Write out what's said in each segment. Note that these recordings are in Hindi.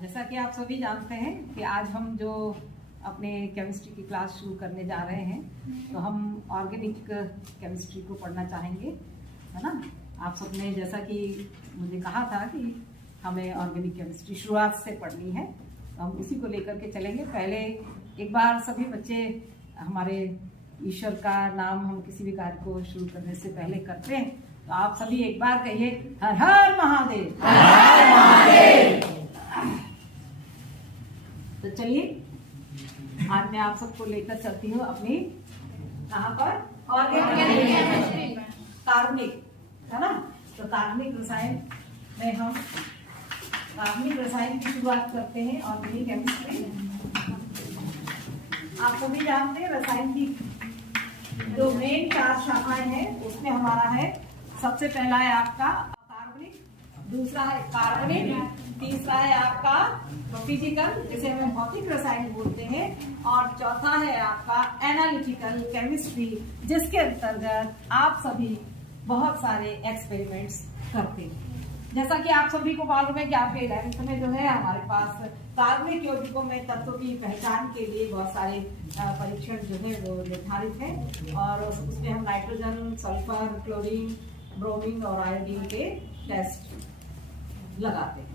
जैसा कि आप सभी जानते हैं कि आज हम जो अपने केमिस्ट्री की क्लास शुरू करने जा रहे हैं, तो हम ऑर्गेनिक केमिस्ट्री को पढ़ना चाहेंगे, है ना। आप सबने जैसा कि मुझे कहा था कि हमें ऑर्गेनिक केमिस्ट्री शुरुआत से पढ़नी है, तो हम उसी को लेकर के चलेंगे। पहले एक बार सभी बच्चे हमारे ईश्वर का नाम हम किसी भी कार्य को शुरू करने से पहले करते हैं, तो आप सभी एक बार कहिए हर हर महादेव, हर हर महादेव। तो चलिए आज मैं आप सबको लेकर चलती हूँ अपनी कहाँ पर, ऑर्गेनिक कार्बनिक, है ना। तो कार्बनिक रसायन में हम कार्बनिक रसायन की शुरुआत करते हैं। ऑर्गेनिक केमिस्ट्री आप सभी जानते हैं, रसायन की जो मेन 4 शाखाएं हैं उसमें हमारा है, सबसे पहला है आपका अकार्बनिक, दूसरा है कार्बनिक, तीसरा है आपका फिजिकल जिसे हम भौतिक रसायन बोलते हैं, और चौथा है आपका एनालिटिकल केमिस्ट्री, जिसके अंतर्गत आप सभी बहुत सारे एक्सपेरिमेंट्स करते हैं। जैसा कि आप सभी को मालूम है कि आपके 11th में जो है हमारे पास कार्बनिक यौगिकों में तत्वों की पहचान के लिए बहुत सारे परीक्षण जो है वो निर्धारित है, और उसमें हम नाइट्रोजन, सल्फर, क्लोरीन, ब्रोमीन और आयोडीन के टेस्ट लगाते हैं।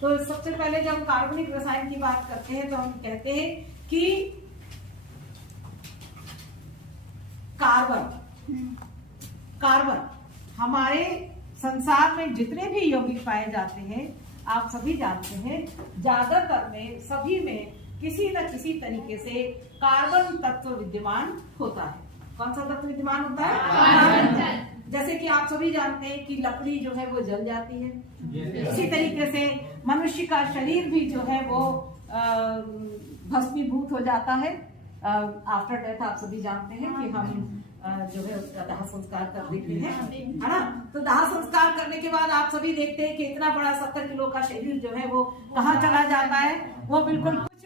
तो सबसे पहले जब कार्बनिक रसायन की बात करते हैं तो हम कहते हैं कि कार्बन हमारे संसार में जितने भी यौगिक पाए जाते हैं, आप सभी जानते हैं, ज्यादातर में सभी में किसी न किसी तरीके से कार्बन तत्व विद्यमान होता है। कौन सा तत्व विद्यमान होता है? कार्बन। जैसे कि आप सभी जानते हैं कि लकड़ी जो है वो जल जाती है, इसी तरीके से मनुष्य का शरीर भी जो है वो भस्मीभूत हो जाता है आफ्टर डेथ। आप सभी जानते हैं कि हम जो है उसका दाह संस्कार कर देते हैं, है ना। तो दाह संस्कार करने के बाद आप सभी देखते हैं कि इतना बड़ा 70 किलो का शरीर जो है वो कहाँ चला जाता है, वो बिल्कुल कुछ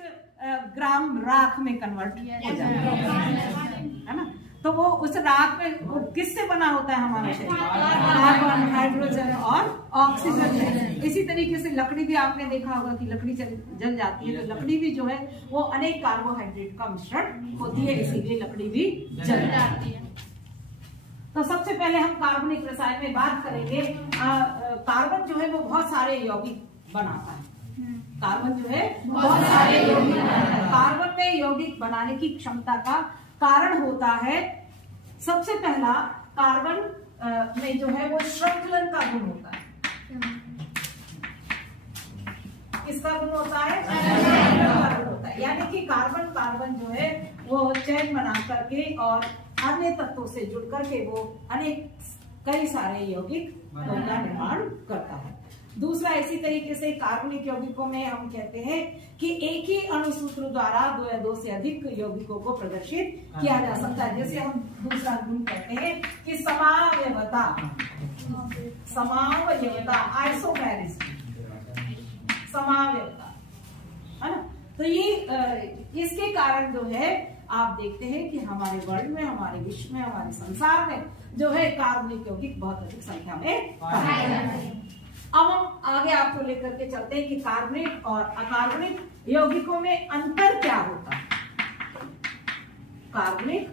ग्राम राख में कन्वर्ट हो जाता है ना। तो वो उस राख में वो किससे बना होता है हमारा शरीर? कार्बन, हाइड्रोजन और ऑक्सीजन है। इसी तरीके से लकड़ी भी आपने देखा होगा कि लकड़ी जल जाती है, तो लकड़ी भी जो है वो अनेक कार्बोहाइड्रेट का मिश्रण होती है, इसीलिए लकड़ी भी जल जाती है। तो सबसे पहले हम कार्बनिक रसायन में बात करेंगे। कार्बन जो है वो बहुत सारे यौगिक बनाता है। कार्बन जो है बहुत सारे यौगिक बनाता है। कार्बन में यौगिक बनाने की क्षमता का कारण होता है, सबसे पहला कार्बन में जो है वो श्रृंखलन का गुण होता है। किसका गुण होता है? श्रृंखलन का गुण होता है। यानी कि कार्बन जो है वो चैन बना करके और अन्य तत्वों से जुड़ करके वो कई सारे यौगिक का निर्माण करता है। दूसरा, इसी तरीके से कार्बनिक यौगिकों में हम कहते हैं कि एक ही अणुसूत्र द्वारा 2 या 2 से अधिक यौगिकों को प्रदर्शित किया जा सकता है। जैसे हम दूसरा गुण कहते हैं कि समावयवता, आइसोमेरिज्म, समावयवता, है ना। तो ये इसके कारण जो है आप देखते हैं कि हमारे वर्ल्ड में, हमारे विश्व में, हमारे संसार में जो है कार्बनिक यौगिक बहुत अधिक संख्या में पाए जाते हैं। अब हम आगे आपको लेकर के चलते हैं कि कार्बनिक और अकार्बनिक यौगिकों में अंतर क्या होता है। कार्बनिक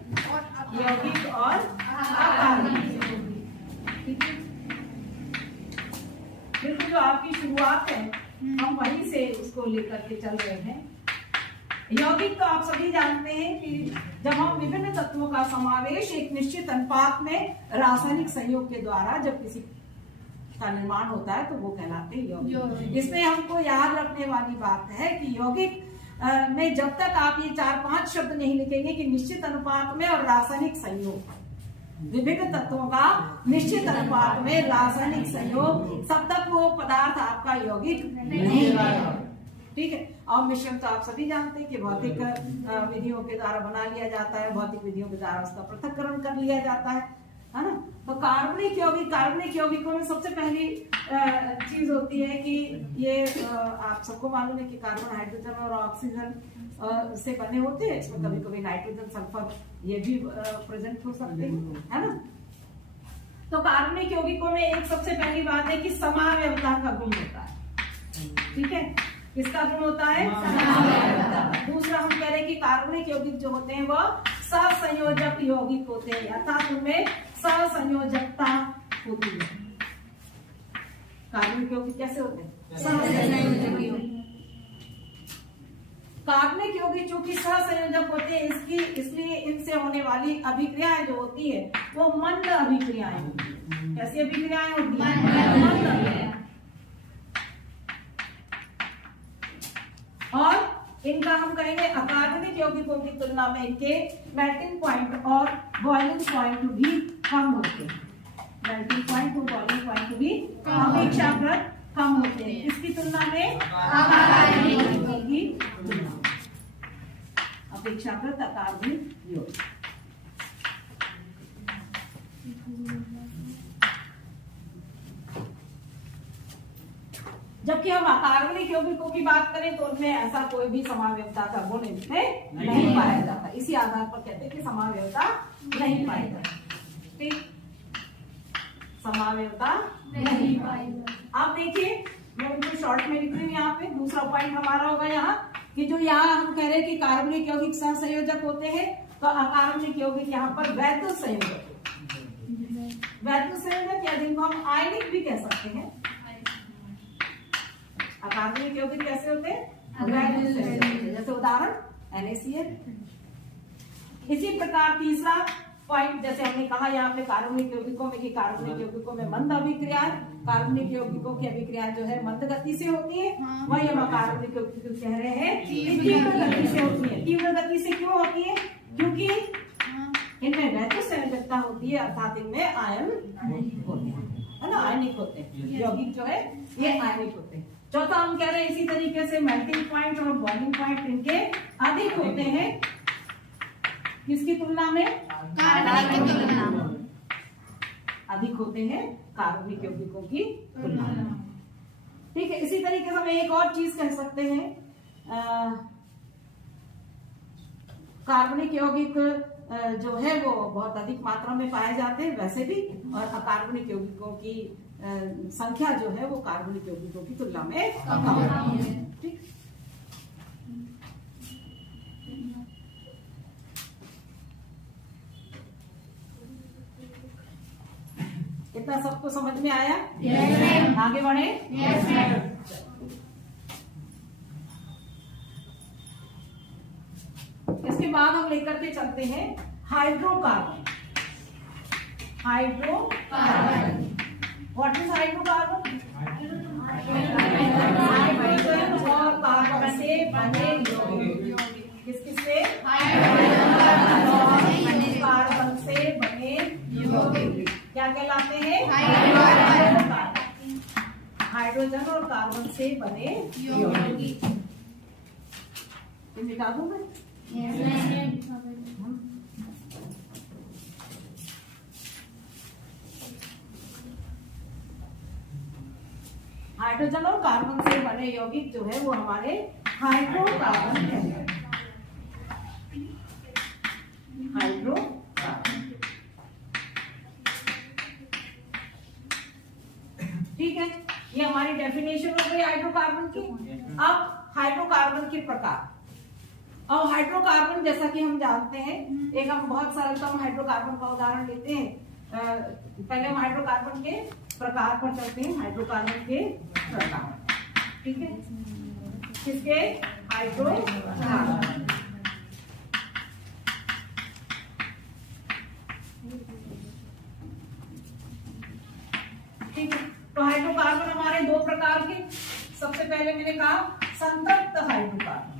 यौगिक और अकार्बनिक यौगिक, बिल्कुल जो आपकी शुरुआत है हम वहीं से उसको लेकर के चल रहे हैं। यौगिक तो आप सभी जानते हैं कि जब हम विभिन्न तत्वों का समावेश एक निश्चित अनुपात में रासायनिक संयोग के द्वारा जब किसी का निर्माण होता है तो वो कहलाते हैं यौगिक। इसमें हमको याद रखने वाली बात है कि यौगिक में जब तक आप ये 4-5 शब्द नहीं लिखेंगे कि निश्चित अनुपात में और रासायनिक संयोग, विभिन्न तत्वों का निश्चित अनुपात में रासायनिक संयोग, तब तक वो पदार्थ आपका यौगिक नहीं है। ठीक है। और मिश्रण तो आप सभी जानते हैं कि भौतिक विधियों के द्वारा बना लिया जाता है, भौतिक विधियों के द्वारा उसका पृथक्करण कर लिया जाता है ना। तो कार्बनिक यौगिकों में सबसे पहली चीज होती है कि ये आप सबको मालूम है कि कार्बन, हाइड्रोजन और ऑक्सीजन से बने होते हैं। इसमें कभी कभी नाइट्रोजन, सल्फर ये भी प्रेजेंट हो सकते हैं, है ना। तो कार्बनिक यौगिकों में एक सबसे पहली बात है कि समावयवता का गुण होता है। ठीक है। किसका गुण होता है? दूसरा हम कह रहे हैं कि कार्बनिक यौगिक जो होते हैं वह सहसंयोजक यौगिक होते हैं, अर्थात उनमें सहसंयोजकता होती है। कार्बनिक यौगिक कैसे होते हैं? सहसंयोजक यौगिक। कार्बनिक यौगिक चूंकि सहसंयोजक होते हैं इसलिए इनसे होने वाली अभिक्रियाएं जो होती है वो मंद अभिक्रियाएं होती है। कैसी अभिक्रियाएं होती है? मंद अभिक्रियाएं। और इनका हम कहेंगे अकार्बनिक यौगिकों की तुलना में इनके मेल्टिंग पॉइंट और बॉइलिंग पॉइंट भी कम होते हैं। मेल्टिंग पॉइंट और बॉइलिंग पॉइंट भी अपेक्षाकृत कम होते हैं। किसकी तुलना में? अकार्बनिक यौगिकों की तुलना में। अपेक्षाकृत अकार्बनिक यौगिक। जबकि हम अकार्बनिक यौगिकों की बात करें तो उनमें ऐसा कोई भी समावयवता का गुण इनमें नहीं पाया जाता। इसी आधार पर कहते हैं कि समावयवता नहीं पाई जाती। ठीक, समावयवता नहीं पाई जाती। आप देखिए मैं उनको शॉर्ट में लिख रही हूँ यहाँ पे। दूसरा पॉइंट हमारा होगा यहाँ कि जो यहाँ हम कह रहे हैं कि कार्बनिक यौगिक सहसंयोजक होते हैं तो अकार्बनिक यौगिक यहाँ पर वैध संयोजक। वैध संयोजक या जिनको हम आयनिक भी कह सकते हैं। अकार्बनिक यौगिक कैसे होते हैं? वैध संयोजक। जैसे उदाहरण NaCl। इसी प्रकार तीसरा पॉइंट जैसे हमने कहा यहाँ पे कार्बनिक यौगिकों में कि कार्बनिक यौगिकों में मंद अभिक्रियाएं, कार्बनिक यौगिकों की अभिक्रियाएं जो है मंद गति से होती है। वही हम कार्बनिक यौगिक कह रहे हैं तीव्र गति से होती है। तीव्र गति से क्यों होती है? क्योंकि इनमें वैध संयोजकता होती है, अर्थात इनमें आयन होते हैं, है ना, आयनिक होते हैं। यौगिक जो है ये आयनिक होते हैं। चौथा हम कह रहे हैं इसी तरीके से मेल्टिंग पॉइंट और बॉइलिंग पॉइंट इनके अधिक होते हैं। किसकी तुलना में? कार्बनिक की तुलना में अधिक होते हैं कार्बनिक यौगिकों की तुलना में। ठीक है, इसी तरीके से हम एक और चीज कह सकते हैं, कार्बनिक यौगिक जो है वो बहुत अधिक मात्रा में पाए जाते हैं वैसे भी, और अकार्बनिक यौगिकों की संख्या जो है वो कार्बनिक यौगिकों की तुलना में कम है। ठीक, इतना सबको समझ में आया? yes, आगे बढ़े? yes, इसके बाद हम लेकर के चलते हैं hydrocarbon. Hydrocarbon, what is hydrocarbon? Hydrogen और कार्बन से बने यौगिक। किस किस से? हाइड्रोजन और कार्बन से बने यौगिक क्या कहलाते हैं? हाइड्रोजन और कार्बन से बने यौगिक। मिटा दूं मैं? हाइड्रोजन और कार्बन से बने यौगिक जो है वो हमारे हाइड्रोकार्बन है। हाइड्रोकार्बन, ठीक है, ये हमारी डेफिनेशन हो गई हाइड्रोकार्बन की। अब हाइड्रोकार्बन के प्रकार। अब हाइड्रोकार्बन जैसा कि हम जानते हैं, एक हम बहुत सरलतम हाइड्रोकार्बन का उदाहरण लेते हैं। पहले हम हाइड्रोकार्बन के प्रकार पर चलते हैं। हाइड्रोकार्बन के प्रकार, ठीक है, किसके? हाइड्रोकार्बन। ठीक है, तो हाइड्रोकार्बन हमारे दो प्रकार के। सबसे पहले मैंने कहा संतृप्त हाइड्रोकार्बन।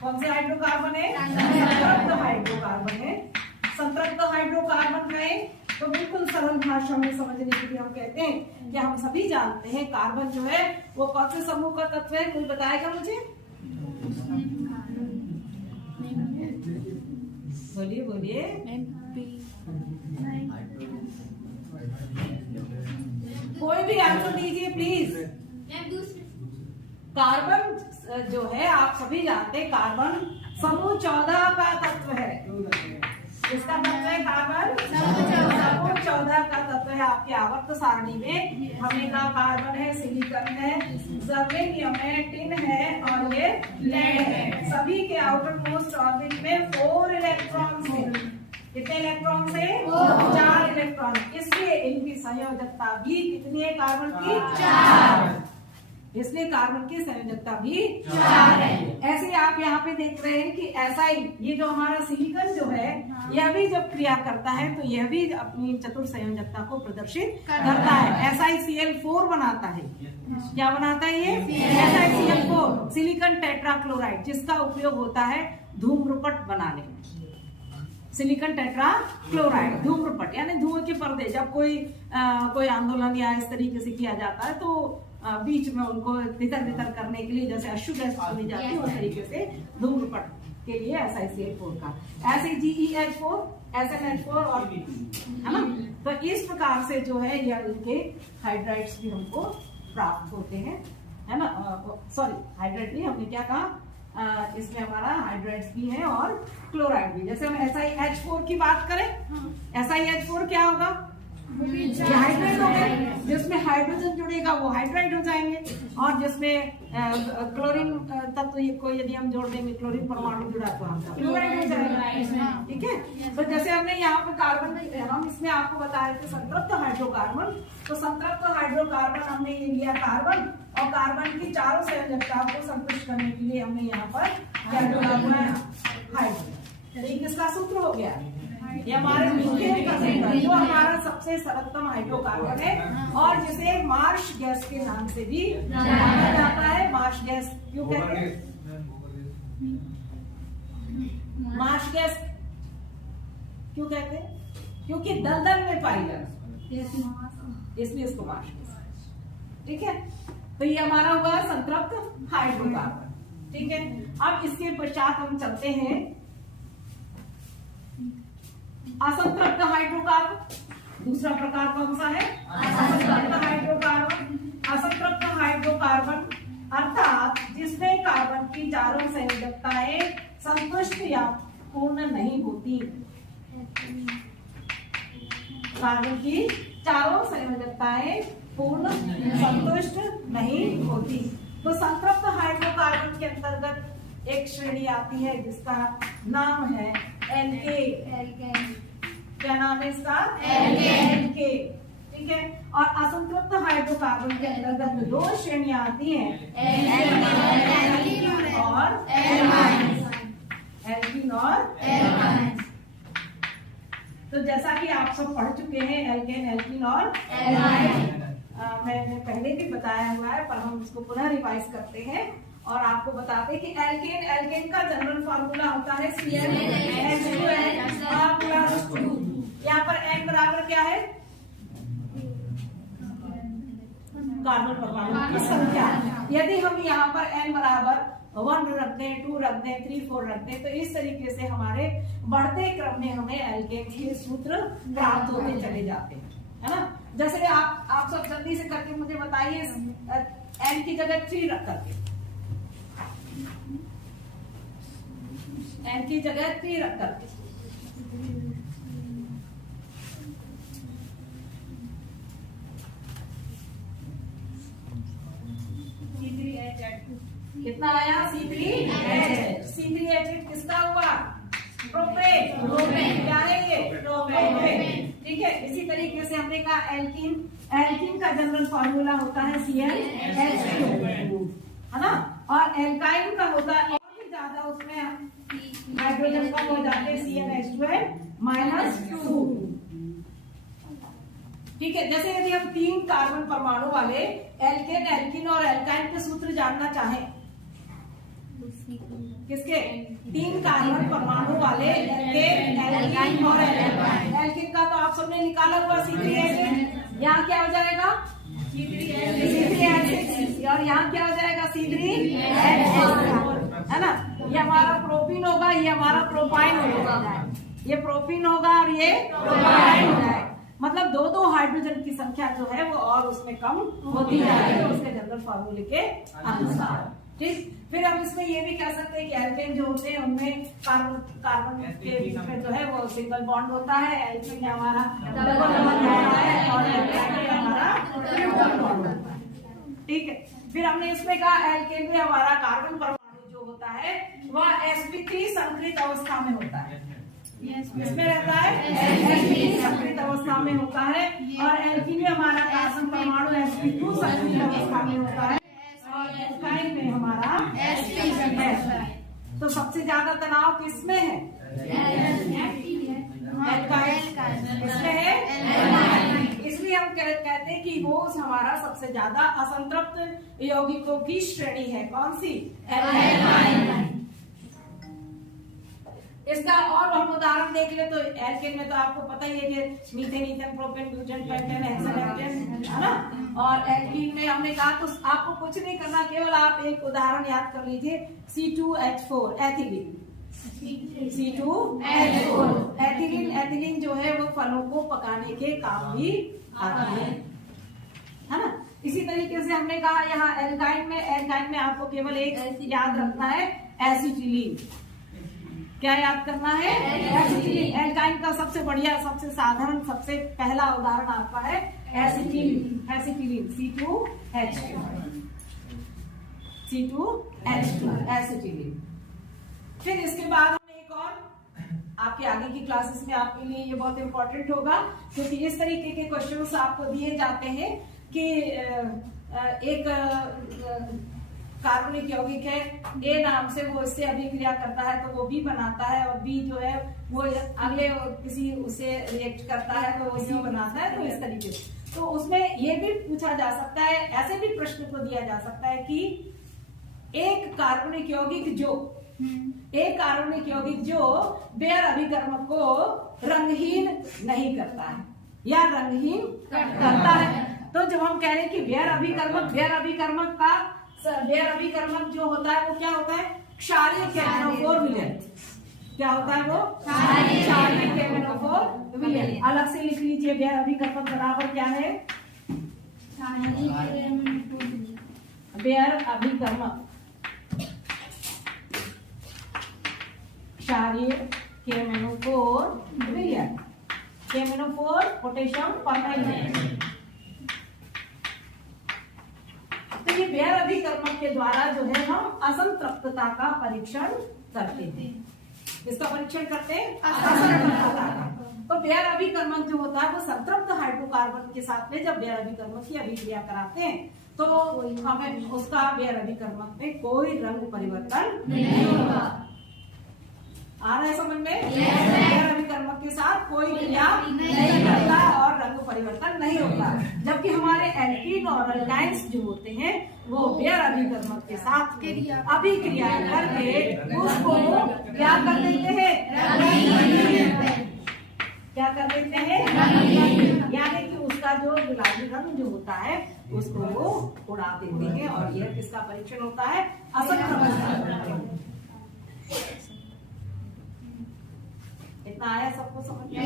कौन से हाइड्रोकार्बन है? संतृप्त हाइड्रोकार्बन है। संतृप्त हाइड्रोकार्बन है तो बिल्कुल सरल भाषा में समझने के लिए हम कहते हैं कि हम सभी जानते हैं कार्बन जो है वो कौन से समूह का तत्व है? कोई बताएगा मुझे? बोलिए बोलिए। कोई भी आंसर दीजिए प्लीज। कार्बन जो है आप सभी जानते हैं कार्बन समूह 14 का तत्व है। किसका तत्व है? कार्बन समूह 14 का तत्व है आपके आवर्त सारणी में, हमें का कार्बन है, सिलिकॉन है, जर्मेनियम है, टिन है और ये लेड है। सभी के आउटर मोस्ट ऑर्बिट में 4 इलेक्ट्रॉन है। कितने इलेक्ट्रॉन है? 4 इलेक्ट्रॉन। इसलिए इनकी संयोजकता भी कितनी है कार्बन की? 4। इसलिए कार्बन की संयोजकता भी 4 है। ऐसे आप यहाँ पे देख रहे हैं कि ऐसा ही ये जो हमारा सिलिकॉन जो है, यह भी जब क्रिया करता है तो यह भी अपनी चतुर संयोजकता को प्रदर्शित करता है। SiCl4 बनाता है। क्या बनाता है ये? SiCl4 सिलिकॉन टेट्राक्लोराइड, जिसका उपयोग होता है धूम्रपट बनाने में। सिलिकॉन टेट्राक्लोराइड धूम्रपट यानी धुएं के पर्दे, जब कोई आंदोलन या इस तरीके से किया जाता है तो बीच में उनको तितर करने के लिए जैसे अशुद्ध गैस छोड़ी जाती है, उस तरीके से धूम्रपट के लिए SiCl4 का। ऐसे GeH4, SnH4 और है ना। तो इस प्रकार से जो है ये इनके हाइड्राइड्स भी हमको प्राप्त होते हैं, है ना। सॉरी, हाइड्राइड भी हमने क्या कहा, इसमें हमारा हाइड्राइड्स भी है और क्लोराइड भी। जैसे हम SiH4 की बात करें, SiH4 क्या होगा? हाइड्राइड हो गए। जिसमें हाइड्रोजन जुड़ेगा वो हाइड्राइड हो जाएंगे, और जिसमें क्लोरीन तत्व को यदि हम जोड़ देंगे, क्लोरीन परमाणु जुड़ा तो हम क्लोराइड हो जाएगा। ठीक है। तो जैसे हमने यहाँ पे कार्बन, हम इसमें आपको बताए थे संतृप्त हाइड्रोकार्बन, तो संतृप्त हाइड्रोकार्बन हमने ये लिया कार्बन, और कार्बन की चारों संयोजकता को संतुष्ट करने के लिए हमने यहाँ पर क्या जोड़ा हुआ है? हाइड्रोजन। एक इसका सूत्र हो गया, ये हमारे मीथेन का सूत्र, जो हमारा सबसे सर्वोत्तम हाइड्रोकार्बन है और जिसे मार्श गैस के नाम से भी जाना जाता है। मार्श गैस क्यों कहते हैं? मार्श गैस क्यों कहते हैं? क्योंकि दलदल में पाई जाती है, इसलिए इसको मार्श गैस। ठीक है। तो ये हमारा हुआ संतृप्त हाइड्रोकार्बन। ठीक है। अब इसके पश्चात हम चलते हैं असंतृप्त हाइड्रोकार्बन। दूसरा प्रकार कौन सा है? असंतृप्त हाइड्रोकार्बन। असंतृप्त हाइड्रोकार्बन अर्थात जिसमें कार्बन की चारों संयोजकताएं संतुष्ट या पूर्ण नहीं होती। कार्बन की चारों संयोजकताएं पूर्ण संतुष्ट नहीं होती। तो संतृप्त हाइड्रोकार्बन के अंतर्गत एक श्रेणी आती है जिसका नाम है एल्केन। क्या नाम है इसका? एल्केन। ठीक है। और असंतृप्त हाइड्रोकार्बन के अंतर्गत 2 श्रेणियां आती हैं, एल्कीन और एल्काइन। तो जैसा कि आप सब पढ़ चुके हैं एल्केन, एल्कीन और एल्काइन, मैंने पहले भी बताया हुआ है, पर हम इसको पुनः रिवाइज करते हैं और आपको बताते हैं कि एल्केन का जनरल फार्मूला होता है CnH2n+2। यहाँ पर n बराबर क्या है? कार्बन परमाणु की संख्या। यदि हम यहाँ पर n बराबर 1 रख दें, 2 रख दें, 3, 4 रख दें, तो इस तरीके से हमारे बढ़ते क्रम में हमें एल्केन के सूत्र प्राप्त होते चले जाते हैं, है ना। जैसे आप सब जल्दी से करके मुझे बताइए, n की जगह 3 रख करके, n की जगह 3 रख करके, कितना आया? C3H8 किसका हुआ? प्रोपेन। क्या है ये? प्रोपेन। ठीक है। इसी तरीके से हमने कहा एल्कीन का जनरल फार्मूला होता है CnH2, है ना। और एल्काइन का होता है और भी ज्यादा, उसमें हाइड्रोजन कम हो जाते हैं, CnH2n-2। ठीक है। जैसे यदि हम 3 कार्बन परमाणु वाले एल्केन, एल्कीन और एल्काइन के सूत्र जानना चाहें, किसके? 3 कार्बन परमाणु वाले एल्केन, एल्कीन और एल्काइन। एल्कीन का तो आप सबने निकाला हुआ C3H8, यहाँ क्या हो जाएगा? C3H6, और यहाँ क्या हो जाएगा? C3H4, है ना। ये हमारा प्रोपीन होगा, ये हमारा प्रोपाइन होगा, ये प्रोपीन होगा और ये प्रोपाइन हो जाएगा। मतलब 2-2 हाइड्रोजन की संख्या जो है वो और उसमें कम होती जा रही है उसके जनरल फार्मूले के अनुसार। ठीक। फिर हम इसमें ये भी कह सकते हैं कि एल्केन जो होते हैं उनमें कार्बन के बीच में जो है वो सिंगल बॉन्ड होता है, एल्केन में हमारा डबल बॉन्ड होता है और एल्काइन में हमारा ट्रिपल बॉन्ड होता है। ठीक है। फिर हमने इसमें कहा एल्केन में हमारा कार्बन परमाणु जो होता है वह sp3 संकलित अवस्था में होता है। इसमें रहता है sp3 संकलित अवस्था में होता है और एल्कीन में हमारा कार्बन परमाणु sp2 संकलित अवस्था में होता है और एल्काइन में हमारा sp है। तो सबसे ज्यादा तनाव किसमें है? एल्काइन इसमें है। इसलिए हम कहते हैं कि वो हमारा सबसे ज्यादा असंतृप्त यौगिकों की श्रेणी है। कौन सी? एल्काइन। इसका और हम उदाहरण देख ले तो एल्केन में तो आपको पता ही है कि methane, ethane, propane, butane, pentane, hexane, है ना। और एल्कीन में हमने कहा तो आपको कुछ नहीं करना, केवल आप एक उदाहरण याद कर लीजिए, C2H4 एथिलीन। C2H4 एथिलीन जो है वो फलों को पकाने के काम भी आता है ना। इसी तरीके से हमने कहा यहाँ एल्काइन में आपको केवल एक याद रखना है, एसिटिलीन। क्या याद करना है? एसिटिलीन। एल्काइन का सबसे बढ़िया, सबसे साधारण, सबसे पहला उदाहरण आपका है एसिटिलीन। C2H2 acetylene. फिर इसके बाद हमने एक और, आपके आगे की क्लासेस में आपके लिए ये बहुत इंपॉर्टेंट होगा क्योंकि इस तरीके के क्वेश्चंस आपको दिए जाते हैं कि एक कार्बनिक यौगिक है ए नाम से, वो इससे अभिक्रिया करता है तो वो बी बनाता है और बी जो है वो अगले किसी उससे रिएक्ट करता है तो वो सी बनाता है। तो इस तरीके से तो उसमें ये भी पूछा जा सकता है, ऐसे भी प्रश्न को दिया जा सकता है कि एक कार्बनिक यौगिक जो बेयर अभिकर्मक को रंगहीन नहीं करता है या रंगहीन करता है। तो जब हम कह रहे हैं कि बेयर अभिकर्मक जो होता है वो क्या होता है? क्षारीय केमेनोफोर विलयन। क्या होता है वो? क्षारीय केमेनोफोर विलयन। अलग से लिख लीजिए, बेयर अभिकर्मक बराबर क्या है? बेयर अभिकर्मक क्षारीय केमेनोफोर विलयन। केमेनोफोर पोटेशियम परमैंगनेट। तो ये बेयर अभिकर्मक के द्वारा जो है हम असंतृप्तता का परीक्षण करते हैं। इसका परीक्षण करते हैं असंतृप्तता का। तो बेयर अभिकर्मक जो होता है वो संतृप्त हाइड्रोकार्बन के साथ में जब बेयर अभिकर्मक की अभिक्रिया कराते हैं तो हमें उसका बेयर अभिकर्मक में कोई रंग परिवर्तन नहीं होगा। आ रहा है समझ में? बेयर अभिकर्मक के साथ कोई क्रिया नहीं करता और रंग परिवर्तन नहीं होता। जबकि हमारे एल्कीन और अल्काइन्स जो होते हैं वो बेयर अभिकर्मक के साथ अभिक्रिया करके उसको क्या कर देते हैं? क्या कर देते हैं? यानी कि उसका जो गुलाबी रंग जो होता है उसको वो उड़ा देते हैं। और यह किसका परीक्षण होता है? असंतृप्तता। इतना आया सबको समझ में?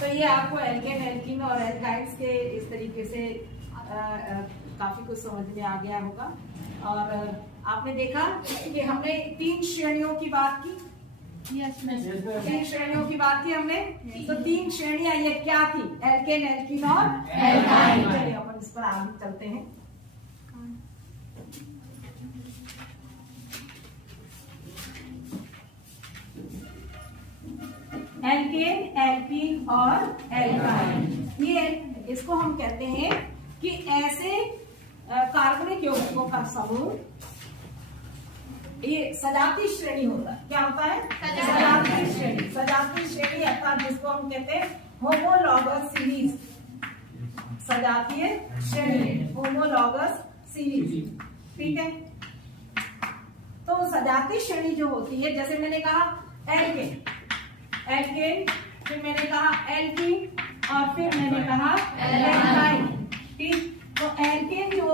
तो ये आपको एल्कीन और एल्काइन्स के इस तरीके से काफी कुछ समझ में आ गया होगा। और आपने देखा कि हमने 3 श्रेणियों की बात की। 3 श्रेणियों की बात की हमने। तो 3 श्रेणियां ये क्या थी? एल्केन, एल्कीन और एल्काइन। चलिए अपन इस पर आगे चलते हैं। एल्केन, एल्कीन और एल्काइन, ये इसको हम कहते हैं कि ऐसे कार्बनिक यौगिकों का समूह, ये सजाती श्रेणी होता है। क्या होता है? सजाती श्रेणी। सजाती श्रेणी अर्थात जिसको हम कहते हैं होमोलॉगस सीरीज। सजातीय श्रेणी, होमोलॉगस सीरीज। ठीक है। तो सजाती श्रेणी जो होती है, जैसे मैंने कहा एल्केन, फिर मैंने कहा एल्कीन और फिर मैंने कहा एल्काइन। ठीक। तो एल्केन जो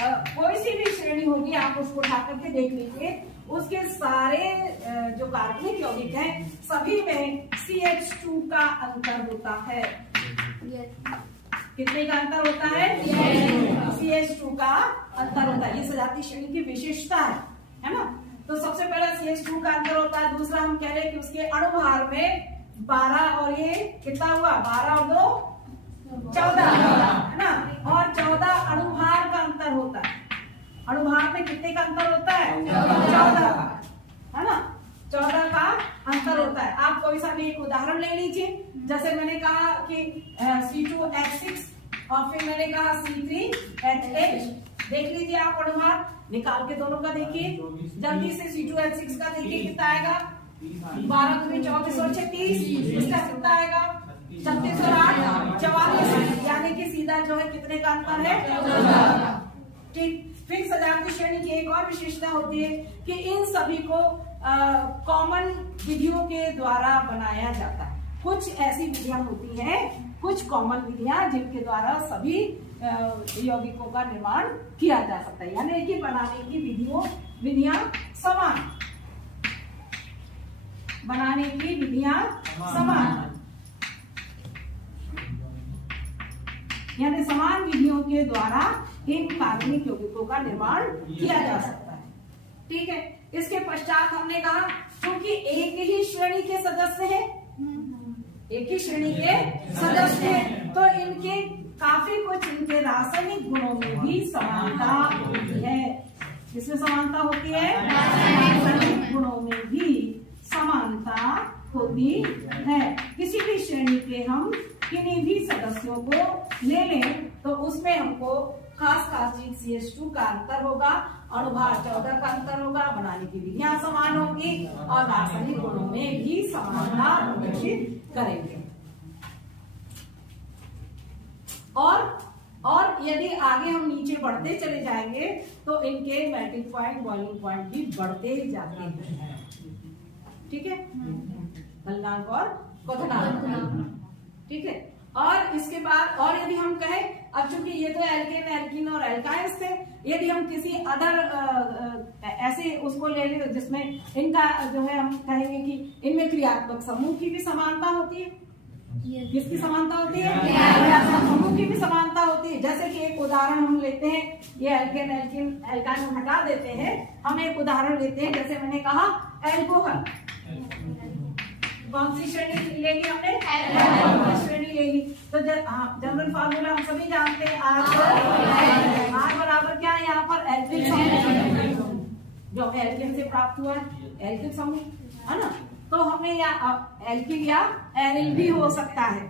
कोई सी भी श्रेणी होगी आप उसको उठा करके देख लीजिए, उसके सारे जो कार्बनिक यौगिक हैं सभी में CH2 का अंतर होता है। कितने का अंतर होता है? CH2 का अंतर होता है। ये सजातीय श्रेणी की विशेषता है ना। तो सबसे पहला CH2 का अंतर होता है। दूसरा हम कह रहे हैं कि उसके अणुभार में 12 और ये कितना हुआ? 12 और 2 14 है ना। और 14 अणुभार का अंतर होता है। अणुभार में कितने का अंतर होता है? 14 का, है ना। 14 का अंतर होता है। आप कोई सा भी एक उदाहरण ले लीजिए। जैसे मैंने कहा कि C2H6 और फिर मैंने कहा C3H8। देख लीजिए आप अणुभार निकाल के दोनों का देखिए जल्दी से। C2H6 का देखिए कितना आएगा? 12 दूनी 24 और 36। इसका कितना आएगा? 36 और 8 44। यानी कि सीधा जो है कितने का अंतर है? ठीक। फिर सजातीय श्रेणी की एक और विशेषता होती है कि इन सभी को कॉमन विधियों के द्वारा बनाया जाता है। कुछ ऐसी विधियां होती हैं, कुछ कॉमन विधियां जिनके द्वारा सभी यौगिकों का निर्माण किया जा सकता है। यानी कि बनाने की विधियां समान, बनाने की विधियां समान, यानी समान विधियों के द्वारा इन कार्बनिक यौगिकों का निर्माण किया जा सकता है। ठीक है। इसके पश्चात हमने कहा क्योंकि एक ही श्रेणी के सदस्य हैं, एक ही श्रेणी के सदस्य हैं, तो इनके काफी कुछ इनके रासायनिक गुणों में भी समानता होती है। किसमें समानता होती है? रासायनिक गुणों में भी समानता होती है। किसी भी श्रेणी के हम किन्हीं भी सदस्यों को ले लें तो उसमें हमको खास चीज CH2 का अंतर होगा, अणुभार 14 का अंतर होगा, बनाने की विधियां समान होंगी और रासायनिक गुणों में भी समानता प्रदर्शित करेंगे। और यदि आगे हम नीचे बढ़ते चले जाएंगे तो इनके मेल्टिंग पॉइंट, बॉइलिंग पॉइंट भी बढ़ते ही जाते हैं। ठीक है। गलनांक और क्वथनांक। ठीक है। और इसके बाद और यदि हम कहें, अब चूंकि ये तो एल्केन, एल्कीन और एल्काइंस थे, यदि हम किसी अदर ऐसे उसको ले लें जिसमें इनका जो है हम कहेंगे कि इनमें क्रियात्मक समूह की भी समानता होती है। किसकी समानता होती है? क्रियात्मक समूह की भी समानता होती है। जैसे कि एक उदाहरण हम लेते हैं, ये एल्केन, एल्कीन, एल्काइन हम हटा देते हैं, हम एक उदाहरण लेते हैं। जैसे मैंने कहा एल्कोहल, कौन सी श्रेणी ले ली हमने? एल्कोहल श्रेणी ले ली। तो जनरल फार्मूला हम सभी जानते हैं, आर बराबर क्या है? यहाँ पर एल्किल समूह, जो हमें एल्केन से प्राप्त हुआ है, एल्किल समूह, है ना। तो हमने एल्किल या एरिल भी हो सकता है,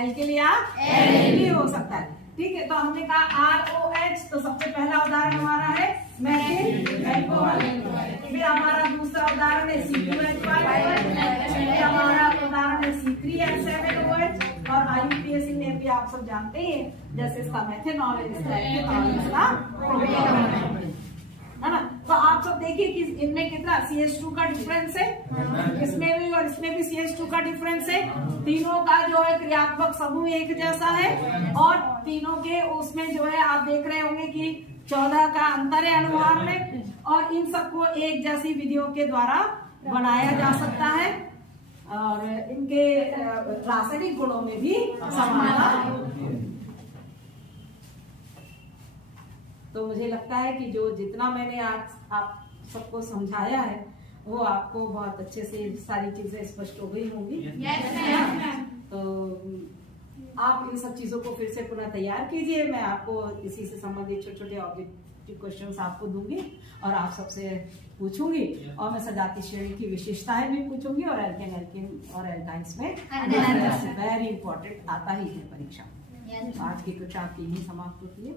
एल्किल या एरिल भी हो सकता है। ठीक है। तो हमने कहा ROH, तो सबसे पहला उदाहरण हमारा है मेथिल अल्कोहल। फिर हमारा दूसरा उदाहरण है C2H5, फिर हमारा उदाहरण है C3H7OH, और IUPAC में भी आप सब जानते हैं जैसे इसका मेथनॉल, इसका एथेनॉल, इसका प्रोपेनॉल, है ना। तो आप सब देखिए कि इनमें कितना CH2 का डिफरेंस है, इसमें भी और इसमें भी CH2 का डिफरेंस है। तीनों का जो है क्रियात्मक समूह एक जैसा है और तीनों के उसमें जो है आप देख रहे होंगे कि 14 का अंतर है अणुभार में, और इन सबको एक जैसी विधियों के द्वारा बनाया जा सकता है और इनके रासायनिक गुणों में भी समानता। तो मुझे लगता है कि जो जितना मैंने आज आप सबको समझाया है वो आपको बहुत अच्छे से सारी चीजें स्पष्ट हो गई होंगी। तो आप इन सब चीजों को फिर से पुनः तैयार कीजिए। मैं आपको इसी से संबंधित छोटे छोटे ऑब्जेक्टिव क्वेश्चंस आपको दूंगी और आप सबसे पूछूंगी, और मैं सजातीय श्रेणी की विशेषताएं भी पूछूंगी, और एल्केन, एल्कीन और एल्काइंस में वेरी इंपॉर्टेंट आता ही है परीक्षा। आज की कक्षा आपकी ही समाप्त होती है।